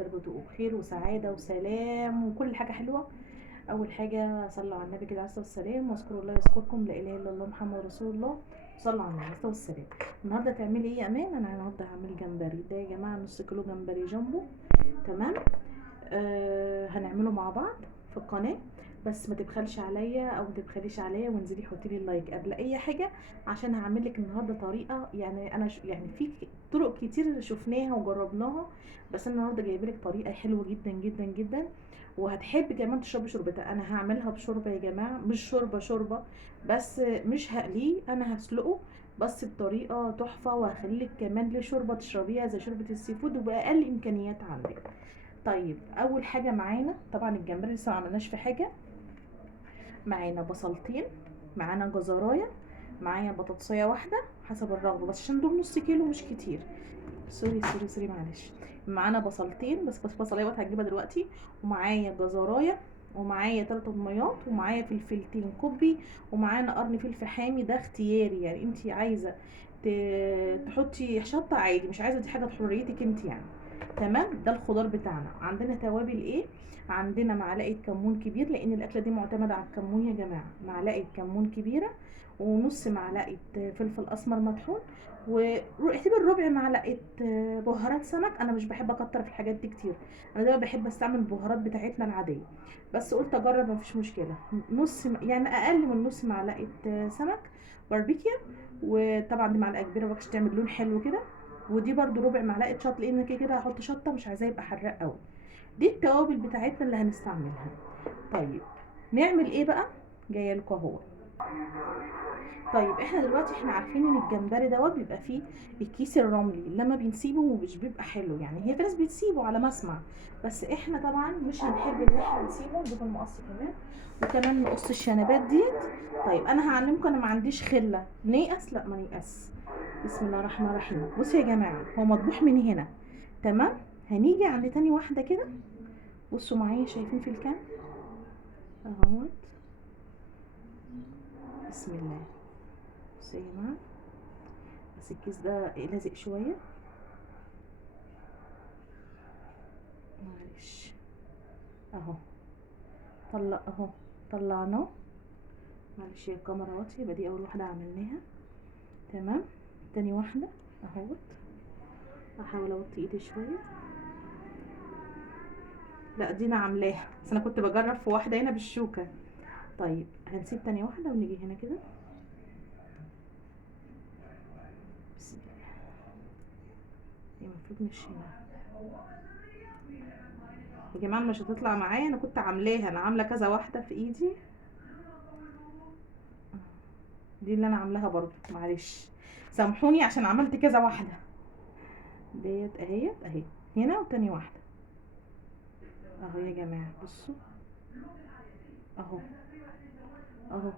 رب تبقوا بخير وسعاده وسلام وكل حاجه حلوه. اول حاجه صلوا على النبي كده عليه الصلاه والسلام، واذكروا الله يذكركم، لا اله الا الله محمد رسول الله. صلوا على النبي عليه الصلاه والسلام. النهارده تعملي ايه يا امان؟ انا النهارده هعمل جمبري. ده يا جماعه نص كيلو جمبري جامبو. تمام. هنعمله مع بعض في القناه. بس ما تبخلش عليا او ما تبخليش عليا، وانزلي حطي لي اللايك قبل اي حاجه، عشان هعمل لك النهارده طريقه. يعني انا يعني في طرق كتير شفناها وجربناها، بس انا النهارده جايبه لك طريقه حلوه جدا جدا جدا، وهتحبي كمان تشربي شوربتها. انا هعملها بشوربه يا جماعه، مش شوربه بس، مش هقليه، انا هسلقه بس بطريقه تحفه، وهخليك كمان ليه شوربه تشربيها زي شوربه السي فود وباقل امكانيات عندك. طيب اول حاجه معانا طبعا الجمبري لسه ما عملناش في حاجه. معانا بصلتين، معانا جزرايه، معايا بطاطسيه واحده حسب الرغبه، بس عشان دول نص كيلو مش كتير. سوري معلش. معانا بصلتين بس بصلايه واحده هجيبها دلوقتي، ومعايا جزرايه، ومعايا 3 طماطميات، ومعايا فلفلتين كوبي، ومعانا قرن فلفل حامي. ده اختياري، يعني انت عايزه تحطي شطه عادي، مش عايزه دي حاجه حريتك انت يعني. تمام. ده الخضار بتاعنا. عندنا توابل ايه؟ عندنا معلقه كمون كبير، لان الاكله دي معتمده على الكمون يا جماعه. معلقه كمون كبيره، ونص معلقه فلفل اسمر مطحون، واعتبر ربع معلقه بهارات سمك. انا مش بحب اكتر في الحاجات دي كتير، انا دايما بحب استعمل البهارات بتاعتنا العاديه، بس قلت اجرب مفيش مشكله. يعني اقل من نص معلقه سمك باربيكيا. وطبعا دي معلقه كبيره بقى تعمل لون حلو كده. ودي برده ربع معلقه شطه، لان كده كده هحط شطه مش عايزاه يبقى حراق قوي. دي التوابل بتاعتنا اللي هنستعملها. طيب نعمل ايه بقى؟ جايه لكم اهو. طيب احنا دلوقتي عارفين ان الجمبري دوت بيبقى فيه الكيس الرملي، لما بنسيبه مش بيبقى حلو. يعني هي في ناس بتسيبه على مسمع، بس احنا طبعا مش هنحب ان احنا نسيبه. نجيب المقص كمان، وكمان نقص الشنبات ديت. طيب انا هعلمكم، انا ما عنديش خله نيأس، لا ما نيأس. بسم الله الرحمن الرحيم. بصوا يا جماعه، هو مطبوح من هنا. تمام. هنيجي عند تاني واحده كده. بصوا معايا، شايفين في الكام اهوت؟ بسم الله. بصوا يا جماعه، بس الكيس ده لازق شويه، معلش. اهو طلع اهو، طلعناه. معلش هي الكاميرا واطيه، يبقى دي اول واحده عملناها. تمام. تاني واحده اهوت. هحاول اوطي ايدي شويه. لا دي انا عاملاها، بس انا كنت بجرب في واحده هنا بالشوكه. طيب هنسيب تاني واحده ونيجي هنا كده. بسم الله. هي المفروض مش هنا يا جماعه، مش هتطلع معايا. انا كنت عاملاها، انا عامله كذا واحده في ايدي. دي اللي انا عاملاها برضو، معلش سامحوني عشان عملت كذا واحده. ديت اهيت اهي، هنا وتاني واحده اهو يا جماعه. بصوا اهو، اهو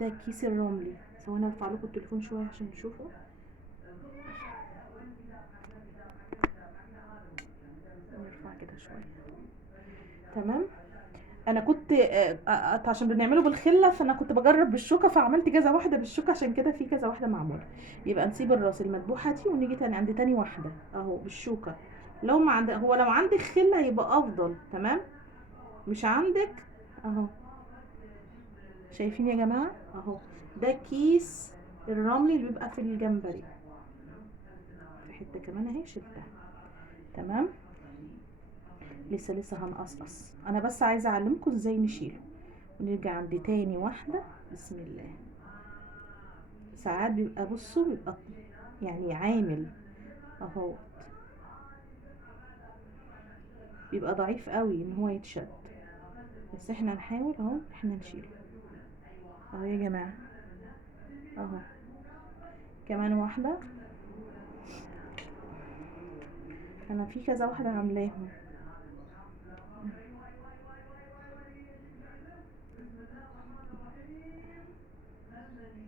ده الكيس الرملي. ثواني ارفع لكم التليفون شويه عشان تشوفوا. نرفع كده شويه. تمام. انا كنت عشان بنعمله بالخله، فانا كنت بجرب بالشوكه، فعملت كذا واحده بالشوكه، عشان كده في كذا واحده معموله. يبقى نسيب الراس المذبوحه دي، ونيجي تاني عند تاني واحده اهو بالشوكه. لو ما عندك، هو لو عندك خله يبقى افضل. تمام. مش عندك اهو. شايفين يا جماعه اهو؟ ده كيس الرملي اللي بيبقى في الجمبري. في حته كمان اهي شلتها. تمام. لسه هنقصقص، انا بس عايزه اعلمكم ازاي نشيله. ونرجع عند تاني واحده. بسم الله. ساعات بيبقى، بصوا بيبقى يعني عامل اهو، بيبقى ضعيف قوي ان هو يتشد، بس احنا نحاول اهو احنا نشيله اهو يا جماعه. اهو كمان واحده. انا في كذا واحده عاملاهم.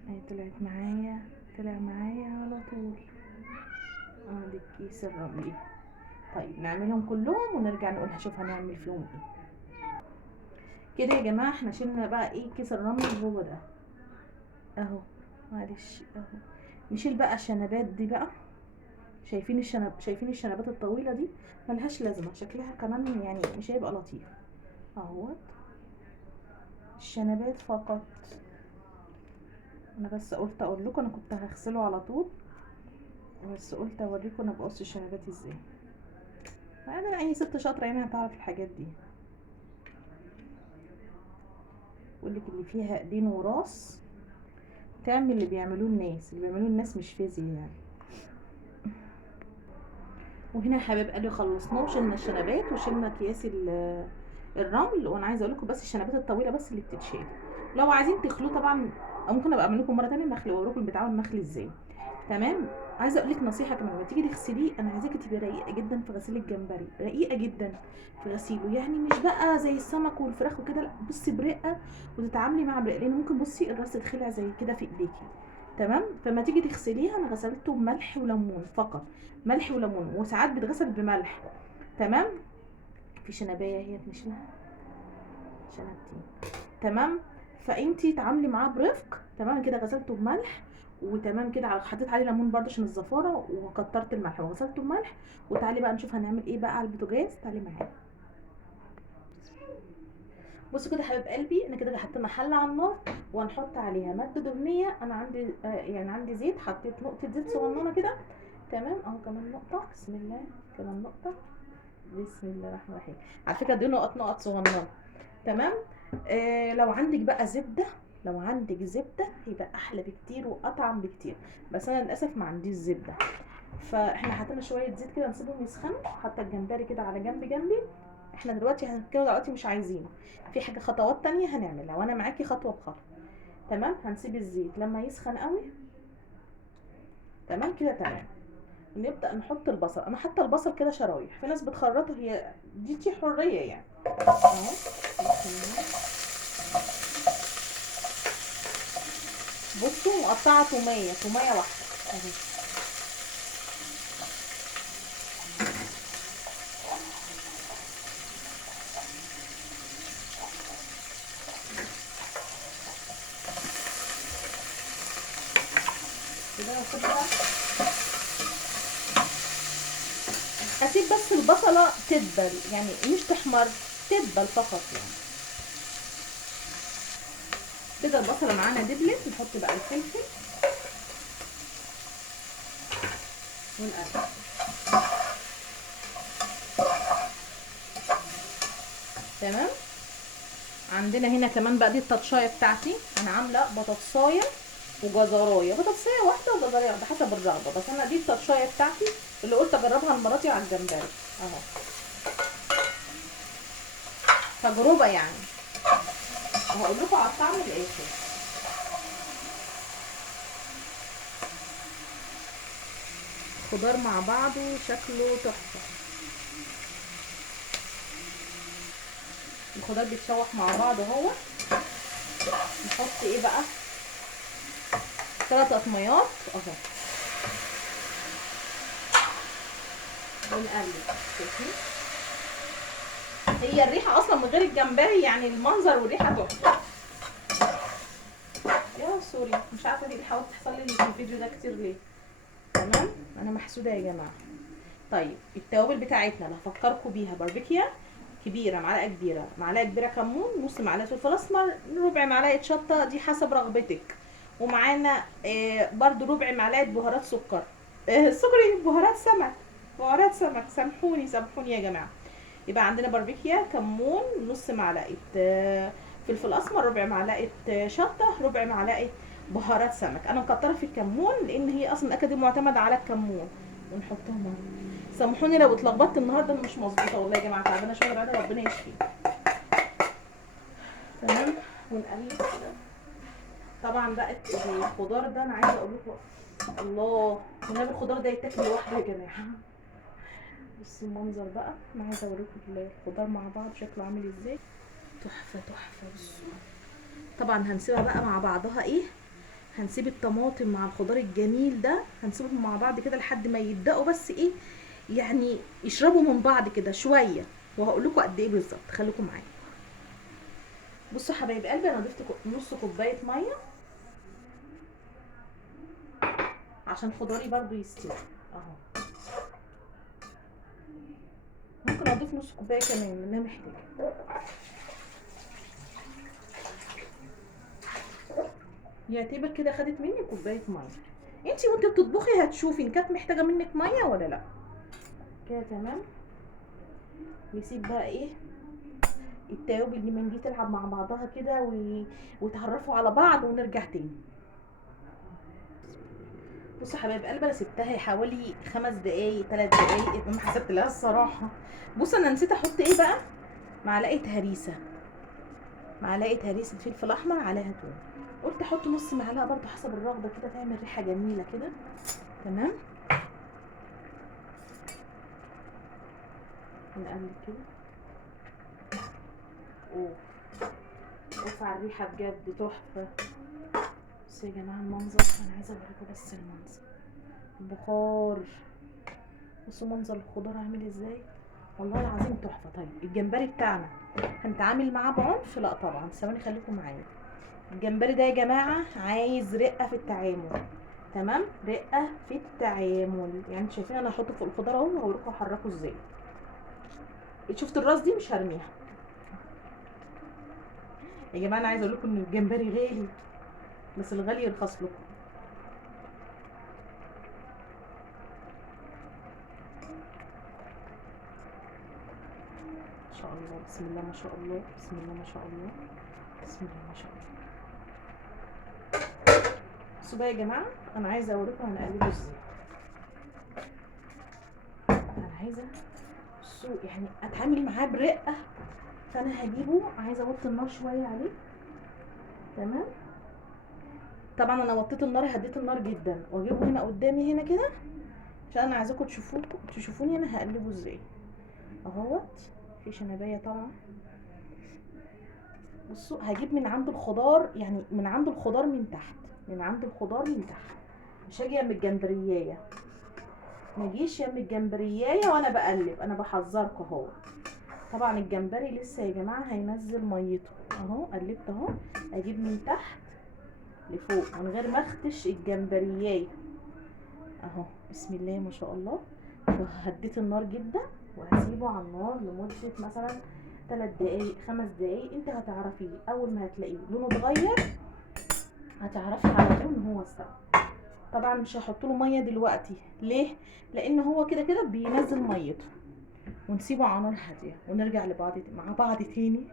اهي طلعت معايا، طلع معايا على طول. اه دي الكيس الرملي. طيب نعملهم كلهم ونرجع نقول هشوف هنعمل فيهم ايه. كده يا جماعه احنا شلنا بقى ايه كيس الرمل اللي هو ده اهو. معلش اهو. نشيل بقى الشنبات دي بقى. شايفين الشنبات الطويله دي ملهاش لازمه، شكلها كمان يعني مش هيبقى لطيف اهوت. الشنبات فقط. انا بس قلت اقول لكم، انا كنت هغسله على طول بس قلت اوريكم انا بقص الشنبات ازاي. انا اي ست شاطره يعني هتعرف الحاجات دي. بقولك اللي فيها ايدين وراس تعمل اللي بيعملوه الناس مش فيزياء يعني. وهنا يا حبايب قالوا خلصناه وشلنا الشنبات وشلنا اكياس الرمل. وانا عايزه اقول لكم بس الشنبات الطويله بس اللي بتتشال. لو عايزين تخلوه طبعا، او ممكن ابقى اعمل لكم مره ثانيه النخل واوريكم بتاع النخل ازاي. تمام. عايزه اقول لك نصيحه كمان، لما تيجي تغسليه انا عايزاكي تبقي رقيقه جدا في غسيل الجمبري، رقيقه جدا في غسيله، يعني مش بقى زي السمك والفراخ وكده، لا بصي برقه وتتعاملي مع برقه، لان ممكن بصي الراس تتخلع زي كده في ايديكي. تمام. فما تيجي تغسليها انا غسلته بملح وليمون فقط، ملح وليمون، وساعات بتغسل بملح. تمام. في شنبايه هي مش شنبتين. تمام. فانتي تعاملي معاه برفق. تمام كده غسلته بملح وتمام كده، حطيت عليه ليمون برده عشان الزفاره وكترت الملح وغسلته بملح. وتعالي بقى نشوف هنعمل ايه بقى على البوتاجاز، تعالي معايا. بصوا كده حبيب قلبي، انا كده حطينا حله على النار وهنحط عليها ماده دهنيه. انا عندي يعني عندي زيت، حطيت نقطه زيت صغننه كده. تمام اهو كمان نقطه، بسم الله، كمان نقطه، بسم الله الرحمن الرحيم. على فكره دي نقط صغننه. تمام. لو عندك بقى زبده، لو عندك زبده يبقى احلى بكتير واطعم بكتير، بس انا للاسف ما عنديش زبده. فاحنا حطينا شويه زيت كده نسيبهم يسخنوا، حتى الجمبري كده على جنبي. احنا دلوقتي كده دلوقتي مش عايزينه، في حاجه خطوات تانية هنعملها وانا معاكي خطوه بخطوه. تمام. هنسيب الزيت لما يسخن قوي. تمام كده تمام. نبدا نحط البصل. انا حاطه البصل كده شرايح، في ناس بتخرطه، هي دي حريه يعني. اهو بصوا مقطعه توميه واحده اهي. كده هسيبها، اسيب بس البصله تدبل يعني مش تحمر، تدبل فقط يعني. كده البصله معانا دبلت، نحط بقى الفلفل والقرن. تمام. عندنا هنا كمان بقى دي التطشايه بتاعتي، انا عامله بطاطسايه وجزرايه، بطاطسايه واحده وجزرايه واحده حسب الرغبه، بس انا دي التطشايه بتاعتي اللي قلت اجربها لمراتي على الجمبري اهو، تجربه يعني، وهقول لكم على الطعم الاخر. خضار مع بعضه شكله تحفه. الخضار بيتشوح مع بعض اهو. نحط ايه بقى؟ 3 قطميات اهو ونقلب. شايفين هي الريحه اصلا من غير الجمبري يعني المنظر والريحه تحفه. يا سوري مش عارفه دي حاولت تحصل لي في الفيديو ده كتير ليه. تمام. انا محسوده يا جماعه. طيب التوابل بتاعتنا اللي هفكركم بيها: باربيكيا كبيره، معلقه كبيره، معلقه كبيره كمون، نص معلقه فلفل اسمر، ربع معلقه شطه دي حسب رغبتك، ومعانا برضو ربع معلقه بهارات سكر، سكري بهارات سمك، بهارات سمك، سامحوني يا جماعه. يبقى عندنا باربيكيا، كمون، نص معلقه فلفل اسمر، ربع معلقه شطه، ربع معلقه بهارات سمك. انا مكتره في الكمون لان هي اصلا الاكله دي معتمده على الكمون. ونحطهم اهو. سامحوني لو اتلخبطت النهارده، انا مش مظبوطه والله يا جماعه، تعبانه شويه بعد، ربنا يشفي. تمام. ونقلب كده. طبعا بقى الخضار ده انا عايزه اقول لكم، الله والنبي الخضار ده يتاكل لوحده يا جماعه. بصوا المنظر بقى، انا عايزه اوريكم الخضار مع بعض شكله عامل ازاي. تحفه تحفه. بصوا طبعا هنسيبها بقى مع بعضها ايه، هنسيب الطماطم مع الخضار الجميل ده، هنسيبهم مع بعض كده لحد ما يبداوا بس ايه يعني يشربوا من بعض كده شويه، وهقول لكم قد ايه بالظبط، خليكم معايا. بصوا حبايب قلبي، انا ضفت نص كوبايه ميه عشان خضاري برضو يستوي اهو. اضيف نص كوبايه كمان لانها محتاجه. يعتبر كده خدت مني كوبايه ميه. انتي وانت بتطبخي هتشوفي ان كانت محتاجه منك ميه ولا لا. كده تمام. نسيب بقى ايه التوابل اللي من دي تلعب مع بعضها كده وتعرفوا على بعض ونرجع تاني. بصوا يا حبايب قلبي، انا سبتها حوالي 5 دقايق 3 دقايق ما حسبت لها الصراحه. بصوا انا نسيت احط ايه بقى، معلقه هريسه، معلقه هريسه فلفل احمر عليها توم. قلت احط نص معلقه برضو حسب الرغبه كده تعمل ريحه جميله كده. تمام. نقلب كده. اوف اوف على الريحه بجد تحفه. بصوا يا جماعه المنظر، انا عايزه اوريكم بس المنظر، البخار. بصوا منظر الخضار عامل ازاي، والله العظيم تحفه. طيب الجمبري بتاعنا هنتعامل معاه بعنف؟ لا طبعا، ثواني خليكم معايا. الجمبري ده يا جماعه عايز رقه في التعامل. تمام، رقه في التعامل. يعني شايفين انا هحطه فوق الخضار اهو وهوريكم احركه ازاي. شفت الراس دي مش هرميها يا جماعه. انا عايزه اقول لكم ان الجمبري غالي، بس الغالي يرخص لكم. ما شاء الله، بسم الله ما شاء الله، بسم الله ما شاء الله، بسم الله ما شاء الله. بصوا بقى يا جماعه، انا عايزه اوريكم هنقلبه ازاي. انا عايزه بصوا يعني اتعامل معاه برقه، فانا هجيبه عايزه اوطي النار شويه عليه. تمام. طبعا انا وطيت النار، هديت النار جدا، واجيبه هنا قدامي هنا كده عشان انا عايزاكم تشوفوني انا هقلبه ازاي. اهوت في شنبايه طالعه. بصوا هجيب من عند الخضار، يعني من عند الخضار من تحت، من عند الخضار من تحت، مش هاجي من الجمبريايه. ما اجيش يم الجمبريايه وانا بقلب، انا بحذركم اهو. طبعا الجمبري لسه يا جماعه هينزل ميته اهو. قلبت اهو، اجيب من تحت لفوق من غير ما اختش الجمبريايه اهو. بسم الله ما شاء الله. وهديت النار جدا وهسيبه على النار لمده مثلا 3 دقايق 5 دقايق. انت هتعرفيه اول ما هتلاقيه لونه اتغير، هتعرفي على طول ان هو استوى. طبعا مش هحط له ميه دلوقتي، ليه؟ لان هو كده كده بينزل ميته. ونسيبه على نار هاديه ونرجع مع بعض تاني.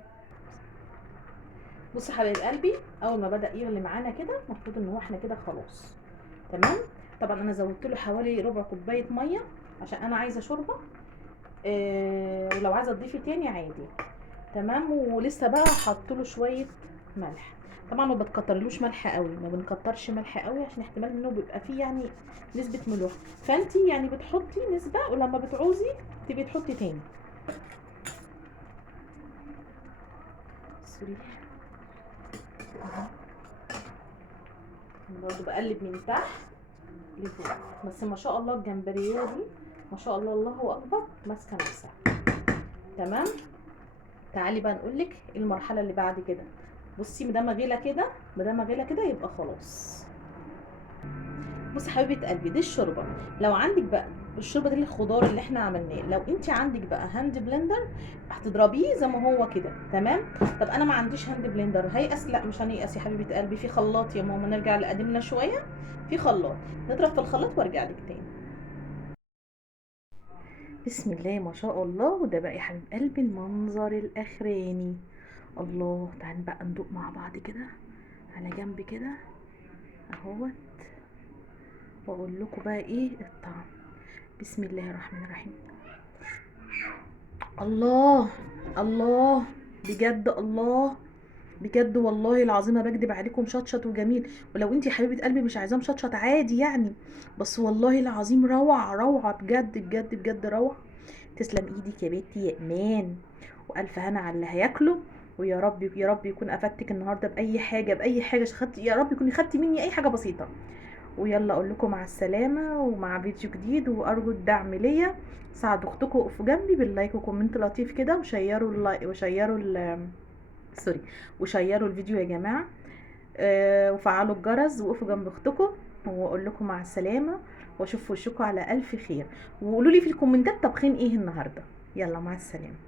بصوا حبايب قلبي، اول ما بدا يغلي معانا كده المفروض ان هو احنا كده خلاص. تمام. طبعا انا زودت له حوالي ربع كوبايه ميه عشان انا عايزه شوربه. ولو عايزه تضيفي تاني عادي. تمام. ولسه بقى حط له شويه ملح. طبعا ما بتكترلوش ملح قوي، ما بنكترش ملح قوي عشان احتمال انه بيبقى فيه يعني نسبه ملوحه، فانتي يعني بتحطي نسبه ولما بتعوزي تبقي تحطي تاني. سوري. برضه بقلب من تحت لفوق. بس ما شاء الله الجمبريه دي ما شاء الله الله اكبر ماسكه نفسها. تمام. تعالي بقى نقولك المرحله اللي بعد كده. بصي مدام غلى كده، مدام غلى كده يبقى خلاص. بصي حبيبه قلبي، دي الشوربه. لو عندك بقى الشوربه دي الخضار اللي احنا عملناه، لو انت عندك بقى هاند بلندر هتضربيه زي ما هو كده. تمام. طب انا ما عنديش هاند بلندر، هيأس؟ لا مش هنيأس يا حبيبه قلبي، في خلاط يا ماما، نرجع لقديمنا شويه. في خلاط، نضرب في الخلاط وارجع لك تاني. بسم الله ما شاء الله. وده بقى يا حبيب قلبي المنظر الاخراني. الله. تعالي بقى ندوق مع بعض كده على جنب كده اهوت، واقول لكم بقى ايه الطعم. بسم الله الرحمن الرحيم. الله الله، بجد الله، بجد والله العظيم ما بكدب عليكم، مشطشط وجميل. ولو انتي حبيبه قلبي مش عايزاه مشطشط عادي يعني، بس والله العظيم روعه روعه بجد بجد بجد روعه. تسلم ايدك يا بنتي يا ايمان، والف هنا على اللي هياكله. ويا رب يا رب يكون افدتك النهارده باي حاجه، باي حاجه خدتي، يا رب يكون خدتي مني اي حاجه بسيطه. ويلا اقول لكم مع السلامه ومع فيديو جديد، وارجو الدعم ليا. ساعدوا اختكم، وقفوا جنبي باللايك وكومنت لطيف كده، وشيروا اللايك وشيروا سوري، وشيروا الفيديو يا جماعه. وفعلوا الجرس وقفوا جنب اختكم. واقول لكم مع السلامه، واشوف وشكم على الف خير. وقولوا لي في الكومنتات طبخين ايه النهارده. يلا مع السلامه.